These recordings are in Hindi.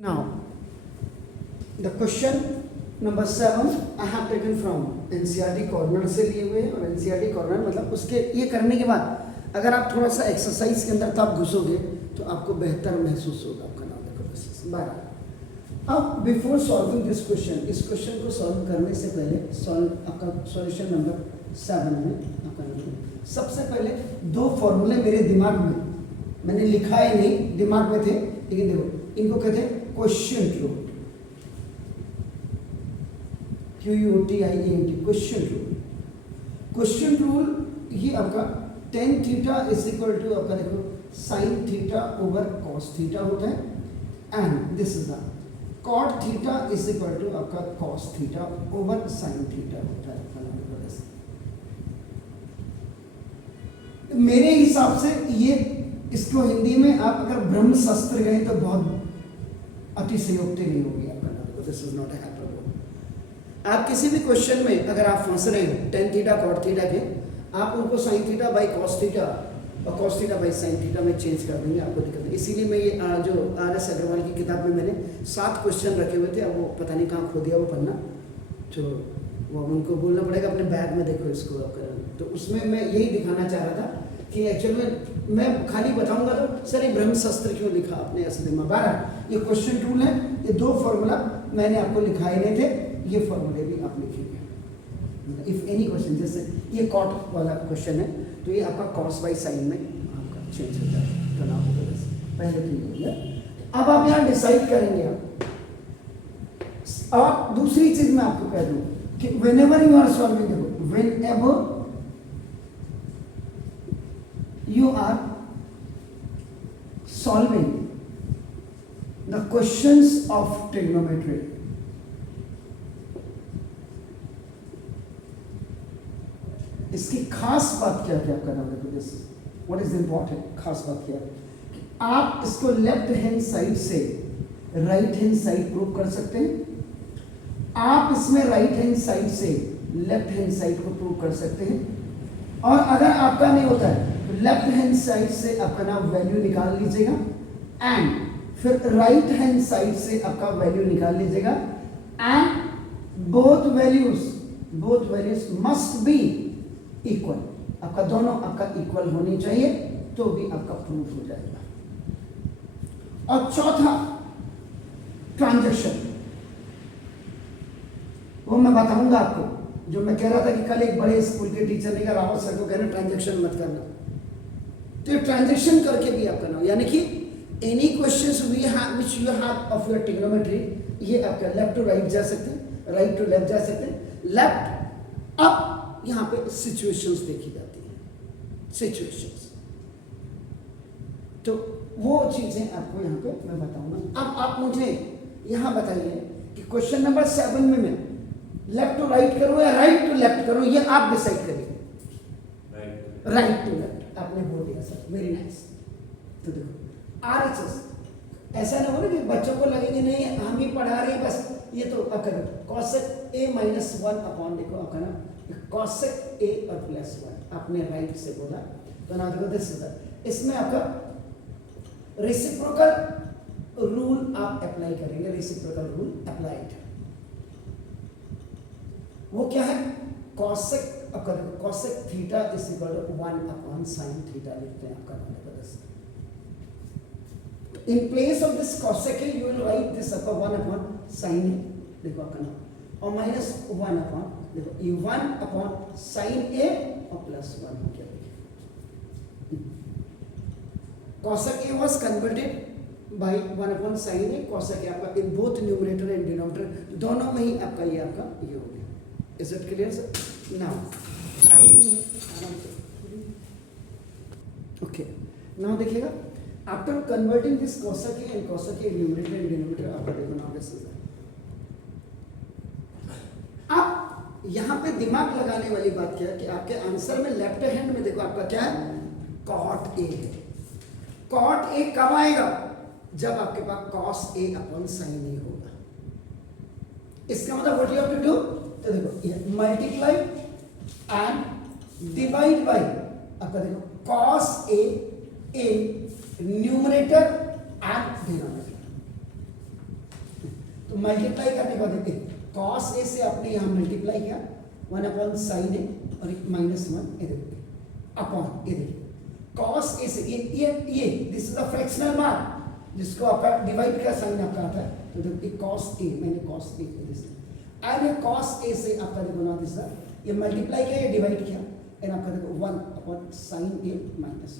Now, the question number 7 I have taken from NCERT corner से लिए हुए हैं। और NCERT कॉर्नर मतलब उसके ये करने के बाद अगर आप थोड़ा सा एक्सरसाइज के अंदर तब घुसोगे तो आपको बेहतर महसूस होगा। आपका नाम देखो 12। अब बिफोर सॉल्विंग दिस क्वेश्चन, इस क्वेश्चन को सॉल्व करने से पहले आपका सॉल्यूशन नंबर 7 में आपका सबसे पहले दो फॉर्मूले मेरे दिमाग में, मैंने लिखा है नहीं, दिमाग में थे, लेकिन देखो इनको कहते हैं quotient rule, QUOTIENT, quotient rule. Quotient rule ये आपका tan theta is equal to आपका देखो sin theta over cos theta होता है, and this is the cot theta is equal to आपका cos theta over sin theta होता है। मेरे हिसाब से ये, इसको हिंदी में आप अगर ब्रह्म शस्त्र गए तो बहुत अतिशयोक्ति नहीं होगी। आपका दिस इज नॉट ए आप किसी भी क्वेश्चन में अगर आप फंस रहे हो tan थीटा cot थीटा के, आप उनको sin theta by cos theta और cos theta by sin theta में चेंज कर देंगे, आपको दिक्कत नहीं। इसीलिए मैं ये जो RS अग्रवाल की किताब में मैंने 7 क्वेश्चन रखे हुए थे, अब वो पता नहीं कहाँ खो दिया वो पन्ना, तो वो उनको बोलना पड़ेगा अपने बैग में देखो इसको आप करें। तो उसमें मैं यही दिखाना चाह रहा था कि एक्चुअल में मैं खाली बताऊंगा तो सर ये ब्रह्म शस्त्र क्यों लिखा आपने ऐसे में। 12 ये क्वेश्चन टूल है, ये 2 फॉर्मूला मैंने आपको लिखाए नहीं थे, ये फॉर्मूले भी आप लिखेंगे। इफ एनी क्वेश्चन, जैसे ये कॉट वाला क्वेश्चन है तो ये आपका कॉस बाई साइन में आपका चेंज हो जाएगा, तो नाम होगा पहले तो ये हो गया। अब आप यहाँ डिसाइड करेंगे आप दूसरी चीज मैं आपको कह दूं कि व्हेनेवर यू आर सॉल्विंग, देखो whenever you are solving the questions of trigonometry, इसकी खास बात क्या है आपका नाम देखो, दिस व्हाट इज इंपॉर्टेंट, खास बात क्या है, आप इसको लेफ्ट हैंड साइड से राइट हैंड साइड प्रूव कर सकते हैं, आप इसमें राइट हैंड साइड से लेफ्ट हैंड साइड को प्रूव कर सकते हैं, और अगर आपका नहीं होता है लेफ्ट हैंड साइड से आपका नाम वैल्यू निकाल लीजिएगा, एंड फिर राइट हैंड साइड से आपका वैल्यू निकाल लीजिएगा, and both values must be equal, आपका दोनों आपका इक्वल होनी चाहिए तो भी आपका प्रूफ हो जाएगा। और चौथा ट्रांजैक्शन, वो मैं बताऊंगा आपको, जो मैं कह रहा था कि कल एक बड़े स्कूल के टीचर ने कहा रावत सर को कहना ट्रांजैक्शन मत करना, तो ट्रांजैक्शन करके भी आप करना, यानी कि any questions we have which you have of your trigonometry, ये आपका लेफ्ट टू राइट जा सकते हैं, राइट टू लेफ्ट जा सकते हैं, लेफ्ट अप, यहाँ पे सिचुएशंस देखी जाती है, सिचुएशंस, तो वो चीजें आपको यहाँ पे मैं बताऊंगा। अब आप मुझे यहाँ बताइए कि क्वेश्चन नंबर 7 में मैं लेफ्ट टू राइट करूँ या राइट टू लेफ्ट करूँ, ये आप डिसाइड करिए। राइट टू लेफ्ट आपने बोल दिया सर, वेरी नाइस। तो देखो RHS ऐसा ना हो ना कि बच्चों को लगेंगे नहीं हम ही पढ़ा रहे हैं बस, ये तो अब करो cosec A माइनस 1 अपॉन, देखो आपका ना cosec A और प्लस 1 आपने राइट से बोला, तो ना देखो दिस इज, इसमें आपका रेसिप्रोकल रूल आप अप्लाई करेंगे, रेसिप्रोकल रूल अप्लाइड, वो क्या है, cosec आपका cosec theta is equal to 1 upon sin theta लिखते हैं आपका नाम देखो this. In place of this cosec you will write this आपका 1 अपॉन sin, देखो आपका नाम, और माइनस 1 अपॉन, देखो ये 1 अपॉन sin A और प्लस 1 क्या लिखे, cosec A was converted by 1 upon sin A, cosec A आपका in both numerator and denominator दोनों में ही आपका ये आपका ये हो गया। Is it clear sir? Now okay, now देखिएगा after converting this cosec A and cosec A numerator and denominator, आपका देखो now this is, अब यहाँ पे दिमाग लगाने वाली बात क्या है कि आपके आंसर में लेफ्ट हैंड में देखो आपका क्या है, cot A है। cot A कब आएगा, जब आपके पास cos A upon sin A होगा। इसका मतलब what you have to do, तो देखो ये मल्टीप्लाई एंड डिवाइड बाय आपका देखो cos A in numerator and denominator, तो मल्टीप्लाई करने के बाद देखिए कॉस ए से आपने यहाँ मल्टीप्लाई किया 1 अपॉन साइन ए और एक -1 इधर अपॉन ये देखिए कॉस ए से ये this is a fractional mark जिसको आपका डिवाइड का साइन आपका आता है। तो देखिए कॉस ए मैंने कॉस ए दिस एंड ये कॉस ए से आपका देखो ना दिस ये मल्टीप्लाई किया या डिवाइड किया एंड आपका देखो 1 अपॉन साइन ए -1।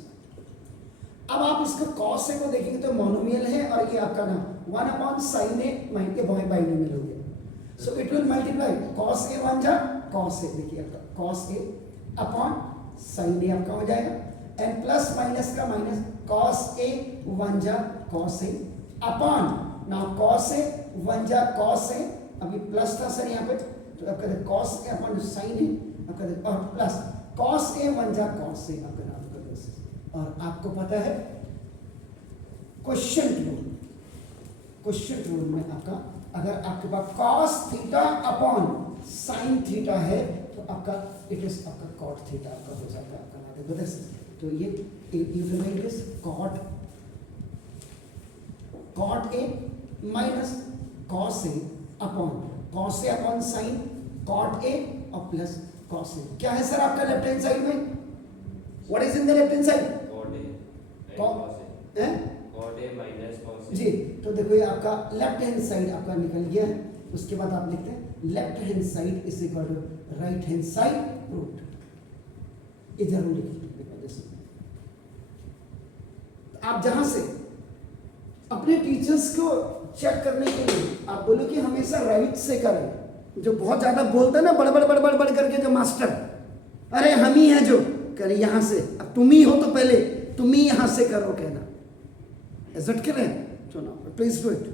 अब आप इसको कॉस ए को देखेंगे तो मोनोमियल है और ये आपका ना 1 upon sine A minus binomial हो गया। So it will multiply cos A 1 जा कॉस ए देखिए आपका cos A upon sine A आपका हो जाएगा एंड प्लस माइनस का माइनस कॉस ए 1 जा cos A upon now cos A 1 जा कॉस ए अभी प्लस था सर यहाँ पे तो आपका cos A upon sine A आपका और प्लस कॉस ए 1 जा कॉस ए आपका और आपको पता है क्वेश्चन रूल में आपका अगर आपके पास cos theta upon sin theta है तो आपका इट इज आपका cot थीटा आपका हो जाता है आपका बदल सकते। तो ये you remind this cot a minus cos a upon sin cot a और प्लस cos a। क्या है सर आपका लेफ्ट हैंड साइड में? What is in the left hand side? जी तो देखो ये आपका लेफ्ट हैंड साइड आपका निकल गया है। उसके बाद आप लिखते हैं left hand side is equal to right hand side root इधर लिखिए। आप जहां से अपने टीचर्स को चेक करने के लिए आप बोलो कि हमेशा राइट से करें। जो बहुत ज्यादा बोलते हैं ना बड़ करके जो मास्टर अरे हम ही हैं जो करे यहां से अब तुम ही हो तो पहले तुम ही यहां से करो कहना। Is that correct? So now, please do it.